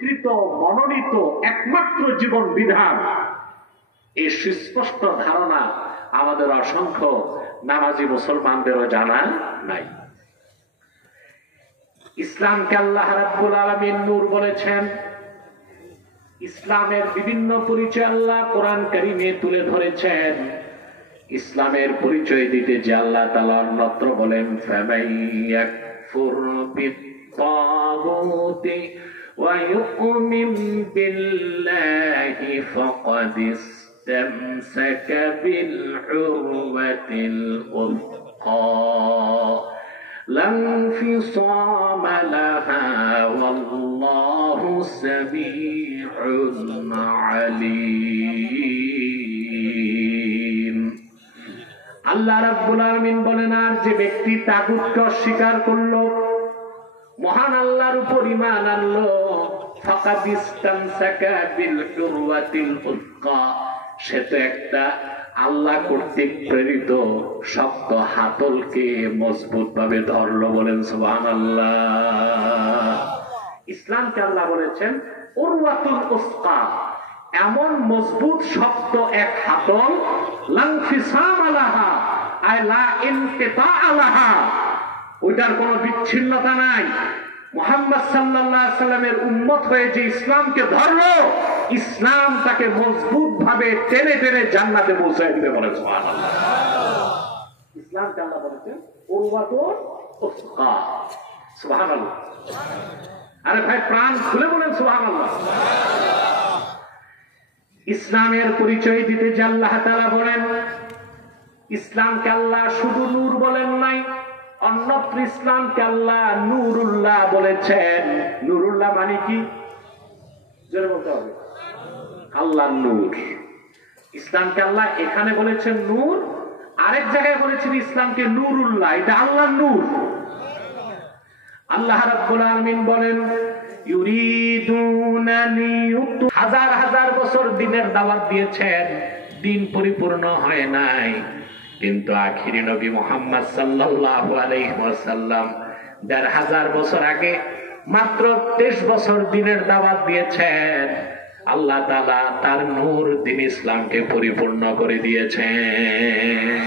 স্বীকৃত মনোনীত একমাত্র জীবন বিধান, এই সুস্পষ্ট ধারণা আমাদের অসংখ্য নামাজি মুসলমানদেরও জানা নাই। ইসলামকে আল্লাহ রাব্বুল আলামিন নূর বলেছেন। ইসলামের বিভিন্ন পরিচয় আল্লাহ কোরআন কারীমে তুলে ধরেছেন। ইসলামের পরিচয় দিতে যে আল্লাহ তাআলা অন্যত্র বলেন, ফামাইয়াকফুর বিত্তাগুতি ওয়া ইউমিন বিল্লাহি ফাকাদ ইসতামসাকা বিল উরওয়াতিল উসকা লা ইনফিসামা লাহা ওয়াল্লাহু সামিউন আলীম। আল্লাহ রাব্বুল আলামিন বলেন, আর যে ব্যক্তি তাগুতকে অস্বীকার করলো, মহান আল্লাহর উপর ঈমান আনলো, ফাকাদ ইসতামসাকা বিল উরওয়াতিল উসকা, সে তো একটা আল্লাহ কর্তৃক প্রেরিত শক্ত হাতলকে মজবুত ভাবে ধরলো। বলেন সুবহানাল্লাহ। ইসলামকে আল্লাহ বলেছেন উরওয়াতুল উসকা, এমন মজবুত শক্ত এক হাতল, লা ইনফিসামা লাহা আই লা ইনকিতা লাহা, ওইটার কোনো বিচ্ছিন্নতা নাই। মুহাম্মদ সাল্লাল্লাহু আলাইহি সাল্লামের উম্মত হয়ে যে ইসলামকে ধরলো, ইসলাম তাকে মজবুত ভাবে টেনে টেনে জান্নাতে পৌঁছায় দিতে। বলে সুবহানাল্লাহ। ইসলামকে আল্লাহ বলেছেন উরওয়াতুল উসকা। সুবহানাল্লাহ। আরে ভাই, প্রাণ খুলে বলেন সুবহানাল্লাহ। ইসলামের পরিচয় দিতে যে আল্লাহ তাআলা বলেন, ইসলামকে আল্লাহ শুধু নূর বলেন নাই, অন্যত্র ইসলামকে আল্লাহ নূরুল্লাহ বলেছেন। নূরুল্লাহ মানে কি? জোরে বলতে হবে। আল্লাহ নূর। ইসলামকে আল্লাহ এখানে বলেছেন নূর, আরেক জায়গায় বলেছেন ইসলামকে নূরুল্লাহ। এটা আল্লাহ নূর। আল্লাহ রাব্বুল আলামিন বলেন, ইউরিদুনা লিয়ুতু, হাজার হাজার বছর দিনের দাওয়াত দিয়েছেন, দিন পরিপূর্ণ হয় নাই, কিন্তু আখিরি নবী মুহাম্মদ সাল্লাল্লাহু আলাইহি ওয়াসাল্লাম ১৫০০ বছর আগে মাত্র ২৩ বছর দিনের দাওয়াত দিয়েছেন। আল্লাহ তাআলা তার নূর দিন ইসলামকে পরিপূর্ণ করে দিয়েছেন।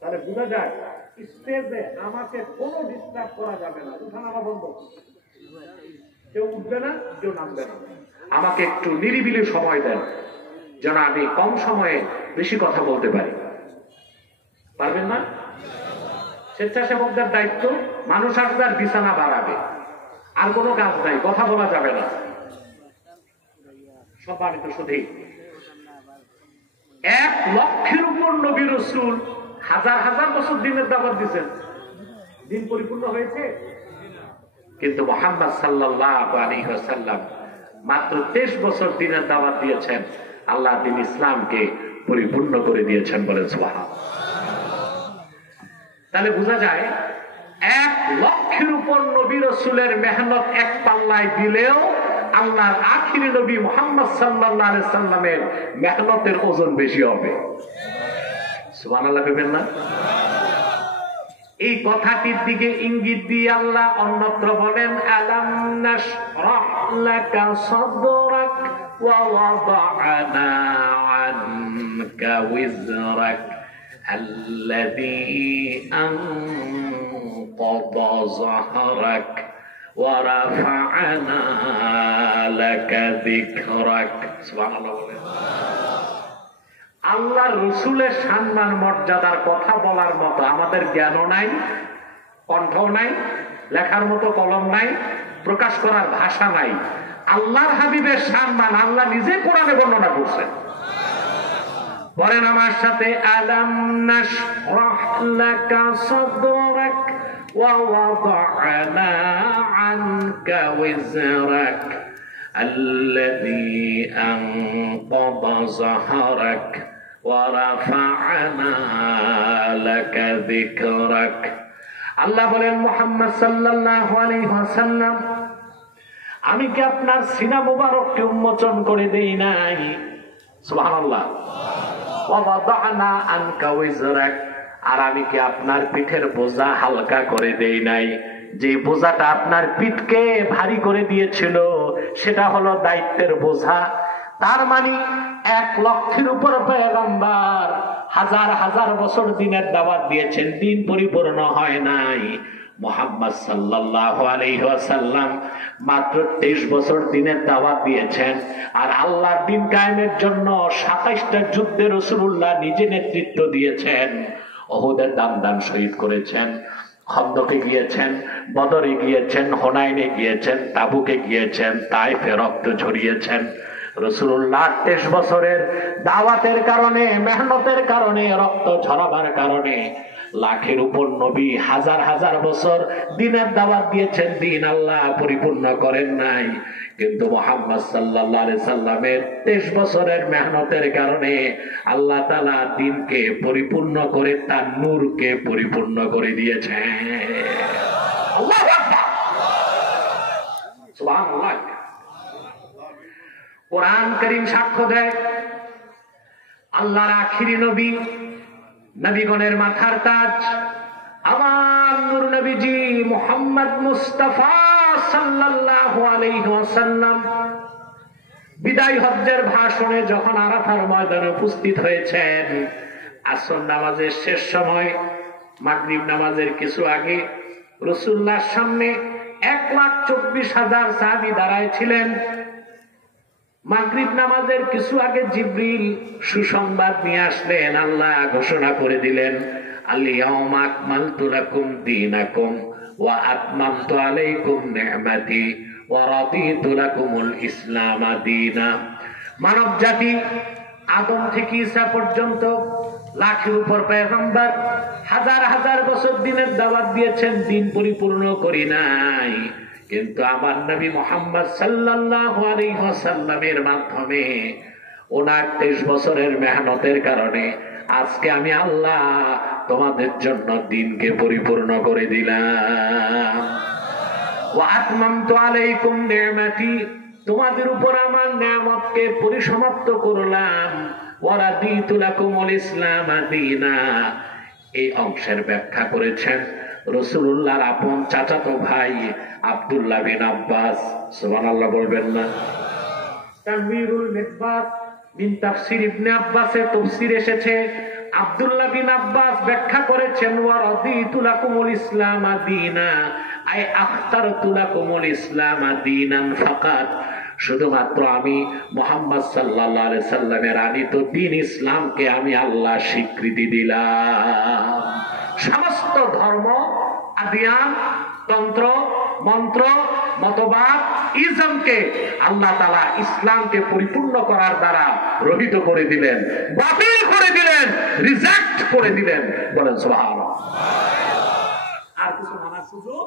তাহলে বোঝা যায় স্টেজে আমাকে কোনো ডিস্টার্ব করা যাবে না, উঠানামা বন্ধ, কেউ উঠবে না, কেউ নামবে না। আমাকে একটু নিরিবিলি সময় দেন, যেন আমি কম সময়ে বেশি কথা বলতে পারি। পারবেন না? স্বেচ্ছাসেবকদের দায়িত্ব, মানুষ আসবে আর বিছানা বাড়াবে, আর কোনো কাজ নাই, কথা বলা যাবে না। সম্মানিত সুধী, ১ লক্ষের উপর নবী রাসূল হাজার হাজার বছর দিনের দাওয়াত দিয়েছেন, দিন পরিপূর্ণ হয়েছে? কিন্তু মুহাম্মদ সাল্লাল্লাহু আলাইহি ওয়াসাল্লাম মাত্র ২৩ বছর দিনের দাওয়াত দিয়েছেন, আল্লাহ দিন ইসলামকে পরিপূর্ণ করে দিয়েছেন। বলেন সুবহানাল্লাহ। তাহলে বোঝা যায় ১ লক্ষের উপর নবী রাসূলের মেহনত এক পাল্লায় দিলেও আল্লাহর আখিরি নবী মুহাম্মদ সাল্লাল্লাহু আলাইহি সাল্লামের মেহনতের ওজন বেশি হবে। সুবহানাল্লাহ বলবেন না? এই কথাটির দিকে ইঙ্গিত দিয়ে আল্লাহ অন্যত্র বলেন, আলাম নাশরাহ লাকা সাদরাক ওয়া ওয়াদা'না আনকা উযরাক আল্লাযী আনকাযা যাহরাক ওয়া রাফা'না লাকা যিকরাক। সুবহানাল্লাহ বলেন। আল্লাহ রসুলের সম্মান মর্যাদার কথা বলার মতো আমাদের জ্ঞানও নাই, কণ্ঠও নাই, লেখার মতো কলম নাই, প্রকাশ করার ভাষা নাই। আল্লাহর হাবিবের সম্মান আল্লাহ নিজে কোরআনে বর্ণনা করছেন। বলেন আমার সাথে, আলাম নাশরাহ লাকা সাদরাক ওয়া ওয়াদা'না আনকা উযরাক আল্লাযী আনকাযা যাহরাক ওয়া রাফা'না লাকা যিকরাক। আল্লাহ বলেন, মুহাম্মদ সাল্লাল্লাহু আলাইহি ওয়াসাল্লাম, আমি কি আপনার সিনা মুবারককে উন্মোচন করে দেই নাই? সুবহানাল্লাহ। ওয়া ওয়াদা'না আনকা উযরাক, আর আমি কি আপনার পিঠের বোঝা হালকা করে দেই নাই? যে বোঝাটা আপনার পিঠকে ভারী করে দিয়েছিল সেটা হলো দায়িত্বের বোঝা। তার মানে 1 লক্ষের উপর পয়গম্বর হাজার হাজার বছর দিনের দাওয়াত দিয়েছেন, দিন পরিপূর্ণ হয় নাই। মুহাম্মদ সাল্লাল্লাহু আলাইহি ওয়াসাল্লাম মাত্র 23 বছর দিনের দাওয়াত দিয়েছেন। আর আল্লাহর দিন কায়েমের জন্য 27টা যুদ্ধে রাসূলুল্লাহ নিজে নেতৃত্ব দিয়েছেন। উহুদের দান শহীদ করেছেন, খন্দকে গিয়েছেন, বদরে গিয়েছেন, হুনাইনে গিয়েছেন, তাবুকে গিয়েছেন, তাইফে রক্ত ঝরিয়েছেন। রাসূলুল্লাহ 23 বছরের দাওয়াতের কারণে, মেহনতের কারণে, রক্ত ঝরাবার কারণে লাখের উপর নবী হাজার হাজার বছর দিনের দাওয়াত দিয়েছেন, দিন আল্লাহ পরিপূর্ণ করেন নাই। কিন্তু মুহাম্মদ সাল্লাল্লাহু আলাইহি সাল্লামের 23 বছরের মেহনতের কারণে আল্লাহ তাআলা দিনকে পরিপূর্ণ করে, তার নূরকে পরিপূর্ণ করে দিয়েছেন। আল্লাহু আকবার, সুবহানাল্লাহ। কোরআন কারীম সাক্ষ্য দেয় আল্লাহর আখিরি নবী, নবীগণের মাথার তাজ আমার নূর নবীজি মুহাম্মদ মুস্তাফা সাল্লাল্লাহু আলাইহি ওয়াসাল্লাম বিদায় হজ্জের ভাষণে যখন আরাফার ময়দানে উপস্থিত হয়েছেন, আসর নামাজের শেষ সময়, মাগরিব নামাজের কিছু আগে রাসূলুল্লাহর সামনে 1,24,000 সাহাবী দাঁড়ায় ছিলেন। মাগরিব নামাজের কিছু আগে জিবরিল সুসংবাদ নিয়ে আসলেন। আল্লাহ ঘোষণা করে দিলেন, আল-ইয়াওমা আকমালতু লাকুম দীনাকুম ওয়া আতমামতু আলাইকুম নি'মাতি ওয়া রাদিতু লাকুমুল ইসলাম দীনা। মানব জাতি আদম থেকে ঈসা পর্যন্ত লাখের উপর পয়গম্বর হাজার হাজার বছর দিনের দাওয়াত দিয়েছেন, দিন পরিপূর্ণ করি নাই। কিন্তু আমার নবী মুহাম্মদ সাল্লাল্লাহু আলাইহি ওয়াসাল্লামের মাধ্যমে ওনার 23 বছরের মেহনতের কারণে আজকে আমি আল্লাহ তোমাদের জন্য দিনকে পরিপূর্ণ করে দিলাম। ওয়া আতমামতু আলাইকুম নি'মাতি, তোমাদের উপর আমার নিয়ামতকে পরিসমাপ্ত করলাম। ওয়া রাদিতু লাকুমুল ইসলাম দীনা। এই অংশের ব্যাখ্যা করেছেন রাসূলুল্লাহর আপন চাচাতো ভাই আব্দুল্লাহ বিন আব্বাস। সুবহানাল্লাহ বলবেন না? তানবীরুল মিসবাত বিন তাফসীর ইবনে আব্বাসের তাফসীর এসেছে, আব্দুল্লাহ বিন আব্বাস ব্যাখ্যা করেছেন ওয়া রাদিতু লাকুমুল ইসলাম দীনা, আই আখতারতু লাকুমুল ইসলাম দীনান ফাকাত। শুধুমাত্র আমি মুহাম্মদ সাল্লাল্লাহু আলাইহি সাল্লামের আনিত দ্বীন ইসলামকে আমি আল্লাহ স্বীকৃতি দিলাম। সমস্ত ধর্ম, আদিয়ান, তন্ত্র, মন্ত্র, মতবাদ, ইজমকে আল্লাহ তাআলা ইসলামকে পরিপূর্ণ করার দ্বারা রহিত করে দিলেন, বাতিল করে দিলেন, রিজেক্ট করে দিলেন। বলেন সুবহানাল্লাহ। আর কিছু মানার সুযোগ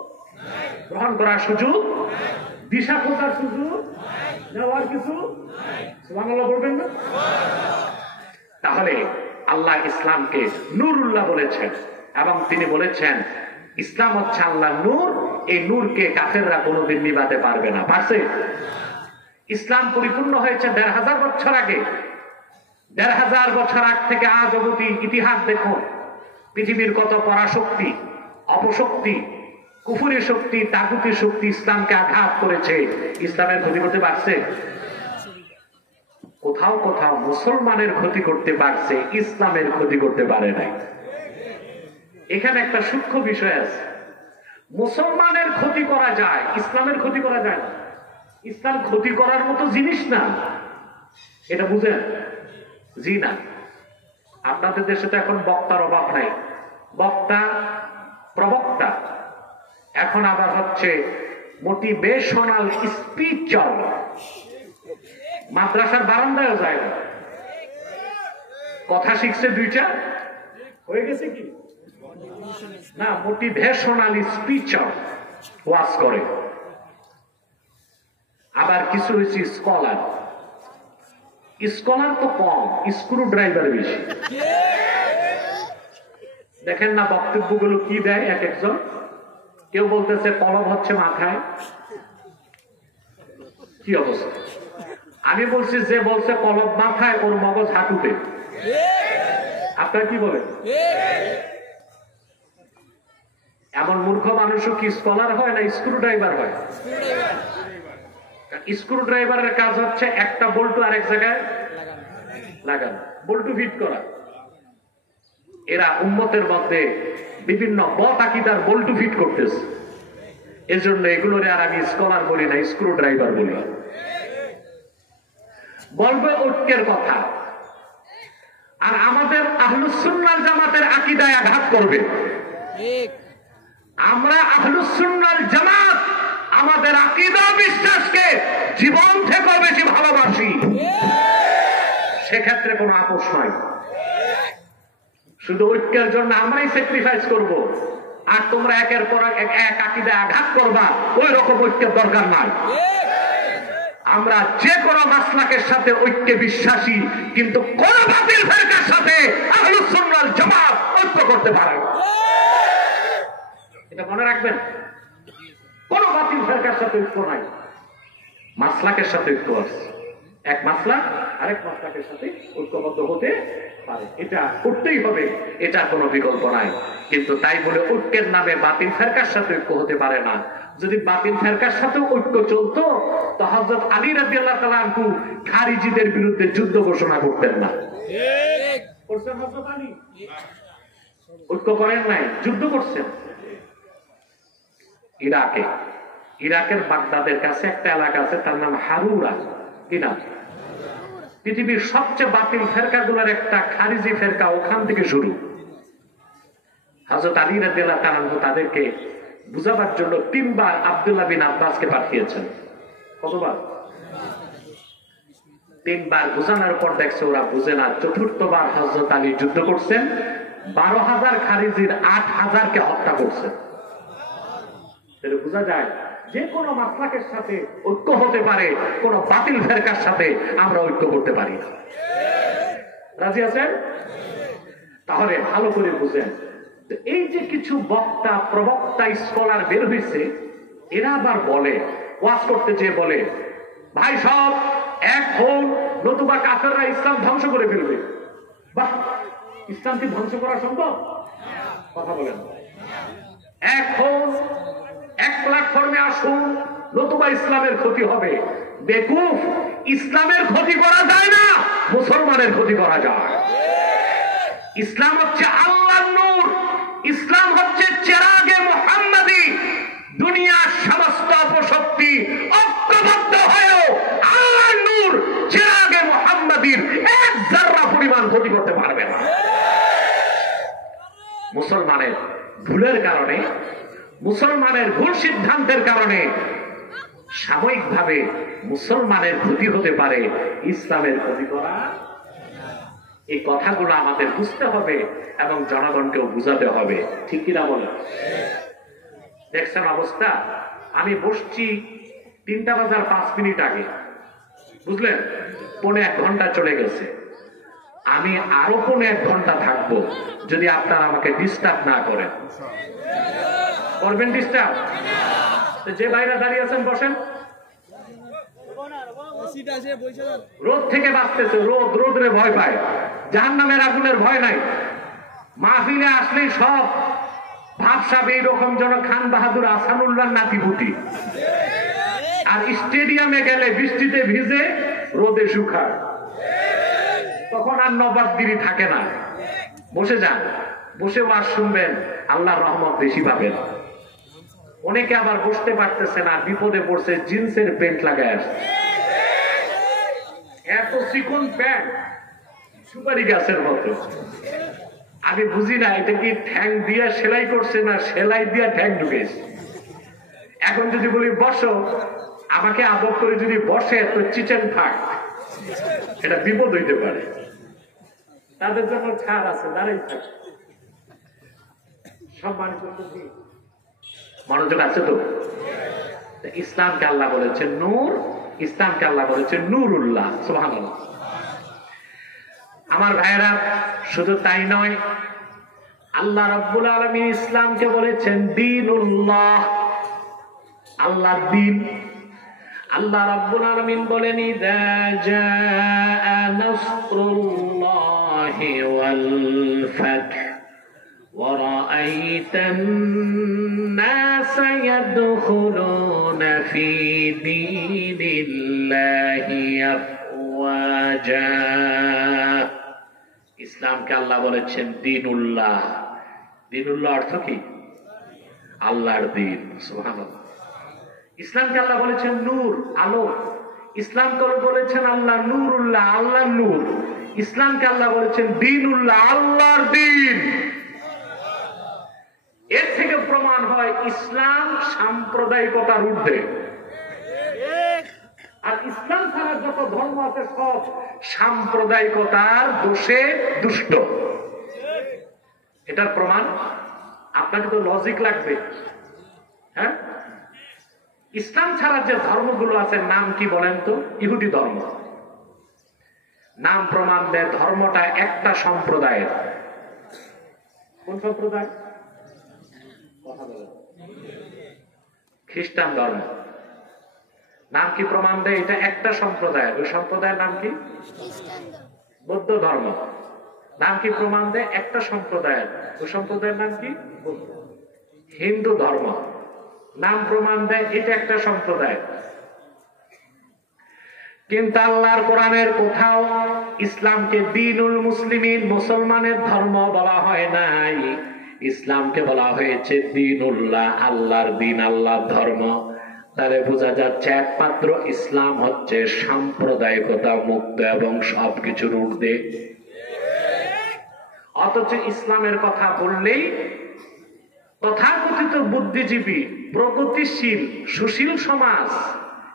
নাই, গ্রহণ করার সুযোগ নাই, দিশা খোঁজার সুযোগ নেওয়ার কিছু নাই। সুবহানাল্লাহ বলবেন না? তাহলে আল্লাহ ইসলামকে নূরুল্লাহ বলেছেন এবং তিনি বলেছেন ইসলাম হচ্ছে আল্লাহর নূর। এই নূরকে কাফেররা কোনোদিন নিভাতে পারবে না। পারছে? ইসলাম পরিপূর্ণ হয়েছে 1,500 বছর আগে। 1,500 বছর আগ থেকে আজ অবধি ইতিহাস দেখুন, পৃথিবীর কত পরাশক্তি, অপশক্তি, কুফরি শক্তি, তাগুতি শক্তি ইসলামকে আঘাত করেছে। ইসলামের ক্ষতি করতে পারছে? কোথাও কোথাও মুসলমানের ক্ষতি করতে পারছে, ইসলামের ক্ষতি করতে পারে নাই। এখানে একটা সূক্ষ্ম বিষয় আছে, মুসলমানের ক্ষতি করা যায়, ইসলামের ক্ষতি করা যায় না। ইসলাম ক্ষতি করার মতো জিনিস না, এটা বুঝেন? জি না। আপনাদের দেশে তো এখন বক্তার অভাব নাই, বক্তা, প্রবক্তা, এখন আবার হচ্ছে মোটিভেশনাল স্পিচার। মাদ্রাসার বারান্দায় যায় না, কথা শিখছে 2টা, হয়ে গেছে কি না? মোটিভেশনাল স্পিচার ওয়াজ করে। আবার কিছু হয়েছে স্কলার। স্কলার তো কম, স্ক্রু ড্রাইভার বেশি। দেখেন না বক্তব্যগুলো কি দেয় এক একজন। কেউ বলতেছে কলম হচ্ছে মাথায়। কি অবস্থা? আমি বলছি যে বলছে কলম মাথায়, ওর মগজ হাঁটুতে। আপনার কি বলেন? এমন মূর্খ মানুষও কি স্কলার হয় না স্ক্রু ড্রাইভার হয়? স্ক্রু ড্রাইভারের কাজ হচ্ছে একটা বল্টু আরেক জায়গায় লাগানো, বল্টু ফিট করা। এরা উম্মতের মধ্যে বিভিন্ন বদ আকীদার বল্টু ফিট করতেছে। এজন্য এগুলোরে আর আমি স্কলার বলি না, স্ক্রু ড্রাইভার বলি। বলবে ঐক্যের কথা, আর আমাদের আহলুস সুন্নাহ জামাতের আকীদায় আঘাত করবে। আমরা আহলুস সুন্নাহ জামাত আমাদের আকীদা বিশ্বাসকে জীবন থেকে বেশি ভালোবাসি, সেক্ষেত্রে কোনো আপোষ নয়। শুধু ঐক্যের জন্য আমরাই স্যাক্রিফাইস করব, আর তোমরা একের পর এক আকীদায় আঘাত করবা, ওই রকম ঐক্যের দরকার নাই। আমরা যে কোনো মাসলাকের সাথে ঐক্যে বিশ্বাসী, কিন্তু কোন বাতিল ফিরকার সাথে আহলুস সুন্নাহ জামাত ঐক্য করতে পারে না। এটা মনে রাখবেন, কোন বাতিল ফিরকার সাথে ঐক্য নাই, মাসলাকের সাথে ঐক্য আছে। এক মাসলাক আরেক মাসলাকের সাথে ঐক্যবদ্ধ হতে পারে, এটা করতেই হবে, এটা কোনো বিকল্প নাই। কিন্তু তাই বলে ঐক্যের নামে বাতিল ফিরকার সাথে ঐক্য হতে পারে না। যদি বাতিল ফিরকার সাথে ঐক্য চলতো, তো হযরত আলী রাদিয়াল্লাহু তাআলা আনহু খারিজিদের বিরুদ্ধে যুদ্ধ ঘোষণা করতেন না। ঠিক করছেন হযরত আলী? ঐক্য করেন নাই, যুদ্ধ করছেন। ইরাকের বাগদাদের কাছে একটা এলাকা আছে, তার নাম হারুরা। কি নাম? পৃথিবীর সবচেয়ে বাতিল ফেরকাগুলোর একটা খারিজি ফেরকা ওখান থেকে শুরু। হযরত আলী রাদিয়াল্লাহু তাআলা আনহু তাদেরকে বুঝাবার জন্য 3 বার আব্দুল্লাহ বিন আব্বাসকে পাঠিয়েছেন। কতবার? 3 বার বুঝানোর পর দেখছে ওরা বুঝে না। 4র্থ বার হযরত আলী যুদ্ধ করছেন, 12,000 খারিজির 8,000কে হত্যা করছেন। তাহলে বোঝা যায় যে কোনো মাসলাকের সাথে ঐক্য হতে পারে, কোন বাতিল ফেরকার সাথে আমরা ঐক্য করতে পারি না। রাজি আছেন? তাহলে ভালো করে বুঝেন, এই যে কিছু বক্তা প্রবক্তা স্কলার বের হয়েছে, এরা আবার বলে, ওয়াজ করতে চেয়ে বলে, ভাই সব এক হন, নতুবা কাফেররা ইসলাম ধ্বংস করে ফেলবে। বাহ, ইসলাম কি ধ্বংস করা সম্ভব? কথা বলেন। এক হন, এক প্ল্যাটফর্মে আসুন, নতুবা ইসলামের ক্ষতি হবে। বেকুফ, ইসলামের ক্ষতি করা যায় না, মুসলমানের ক্ষতি করা যায়। ইসলাম হচ্ছে আল্লাহর নূর, ইসলাম হচ্ছে চেরাগে মুহাম্মাদি। দুনিয়ার সমস্ত অপশক্তি ঐক্যবদ্ধ হয়েও আল্লাহর নূর চেরাগে মুহাম্মাদির এক যাররা পরিমাণ ক্ষতি করতে পারবে না। মুসলমানের ভুলের কারণে, মুসলমানের ভুল সিদ্ধান্তের কারণে সাময়িকভাবে মুসলমানের ক্ষতি হতে পারে, ইসলামের ক্ষতি করা। এই কথাগুলো আমাদের বুঝতে হবে এবং জনগণকেও বুঝাতে হবে। ঠিক কিনা বলেন? দেখছেন অবস্থা? আমি বসছি 3টা বাজার 5 মিনিট আগে, বুঝলেন? 1.5 ঘন্টা চলে গেছে। আমি আরো 1.5 ঘন্টা থাকবো যদি আপনারা আমাকে ডিস্টার্ব না করেন। করবেন ডিস্টার্ব? যে ভাইরা দাঁড়িয়ে আছেন বসেন। রোদ থেকে বাঁচতেছে, রোদরে ভয় পায়, জাহান্নামের আগুনের ভয় নাই। মাহফিলে আসলেই সব ভাবসাব এইরকম যেন খান বাহাদুর আহসানুল্লাহ নাতিপুতি। আর স্টেডিয়ামে গেলে বৃষ্টিতে ভিজে রোদে শুকায়, তখন আর নবাবগিরি থাকে না। বসে যান, বসে ওয়াজ শুনবেন, আল্লাহর রহমত বেশি পাবেন। অনেকে আবার বসতে পারতেছে না, বিপদে পড়ছে, জিন্সের প্যান্ট লাগায় আসছে। এত চিকন প্যান্ট, সুপারি গাছের মতো। আমি বুঝি না এটা কি ঠ্যাং দিয়া সেলাই করছে না সেলাই দিয়া ঠ্যাং ঢুকেছে। এখন যদি বলি বসো, আমাকে আদর করে যদি বসে তো চিচেন থাক, এটা বিপদ হইতে পারে। তাদের জন্য ছাড় আছে, দাঁড়াই থাক। সম্মানিত মনোযোগ আছে তো? ইসলামকে আল্লাহ বলেছে নূর, ইসলামকে আল্লাহ বলেছে নূরুল্লাহ। সুবহানাল্লাহ। আমার ভাইয়েরা, শুধু তাই নয়, আল্লাহ রাব্বুল আলামিন ইসলামকে বলেছেন দীনুল্লাহ, আল্লাহর দ্বীন। আল্লাহ রাব্বুল আলামিন বলেন ইযা জাআ নাসরুল্লাহি ওয়াল ফাth وَرَأَيْتَ النَّاسَ يَدْخُلُونَ فِي دِينِ اللَّهِ أَفْوَاجًا। ইসলামকে আল্লাহ বলেছেন দ্বীনুল্লাহ। দ্বীনুল্লাহ অর্থ কি? আল্লাহর দ্বীন। সুবহানাল্লাহ। ইসলামকে আল্লাহ বলেছেন নূর, আলো। ইসলামকে বলেছেন আল্লাহ নূরুল্লাহ, আল্লাহর নূর। ইসলামকে আল্লাহ বলেছেন দ্বীনুল্লাহ, আল্লাহর দ্বীন। এর থেকে প্রমাণ হয় ইসলাম সাম্প্রদায়িকতার ঊর্ধ্বে। আর ইসলাম ছাড়া যত ধর্ম আছে সব সাম্প্রদায়িকতার দোষে দুষ্ট। এটার প্রমাণ আপনাকে তো লজিক লাগবে। হ্যাঁ, ইসলাম ছাড়া যে ধর্মগুলো আছে নাম কি বলেন তো? ইহুদি ধর্ম। নাম প্রমাণ দেয় ধর্মটা একটা সম্প্রদায়ের। কোন সম্প্রদায়? খ্রিস্টান ধর্ম। নাম কি প্রমাণ দেয় এটা একটা সম্প্রদায়ের? ওই সম্প্রদায়ের নাম কি? বৌদ্ধ ধর্ম। নাম কি প্রমাণ দেয় একটা সম্প্রদায়ের? ওই সম্প্রদায়ের নাম কি? হিন্দু ধর্ম। নাম প্রমাণ দেয় এটা একটা সম্প্রদায়। কিন্তু আল্লাহর কোরআনের কোথাও ইসলামকে দ্বীনুল মুসলিমিন, মুসলমানের ধর্ম বলা হয় নাই। ইসলামকে বলা হয়েছে দ্বীনুল্লাহ, আল্লাহর দ্বীন, আল্লাহর ধর্ম। তাহলে বোঝা যাচ্ছে একমাত্র ইসলাম হচ্ছে সাম্প্রদায়িকতা মুক্ত এবং সবকিছুর ঊর্ধ্বে। অথচ ইসলামের কথা বললেই তথাকথিত বুদ্ধিজীবী, প্রগতিশীল, সুশীল সমাজ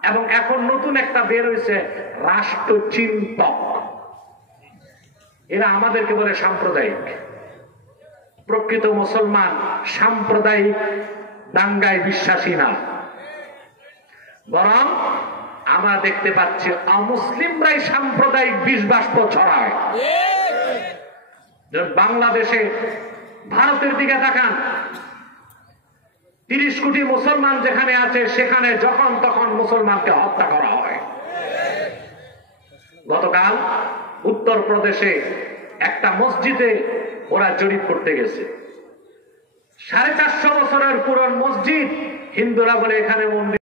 এবং এখন নতুন একটা বের হয়েছে রাষ্ট্রচিন্তক, এরা আমাদেরকে বলে সাম্প্রদায়িক। প্রকৃত মুসলমান সাম্প্রদায়িক দাঙ্গায় বিশ্বাসী না, বরং আমরা দেখতে পাচ্ছি অমুসলিমরাই সাম্প্রদায়িক বিষ বাষ্প ছড়ায়। বাংলাদেশে, ভারতের দিকে তাকান, 30 কোটি মুসলমান যেখানে আছে সেখানে যখন তখন মুসলমানকে হত্যা করা হয়। গতকাল উত্তরপ্রদেশে একটা মসজিদে ওরা জরিপ করতে গেছে। 450 বছরের পুরনো মসজিদ, হিন্দুরা বলে এখানে মন্দির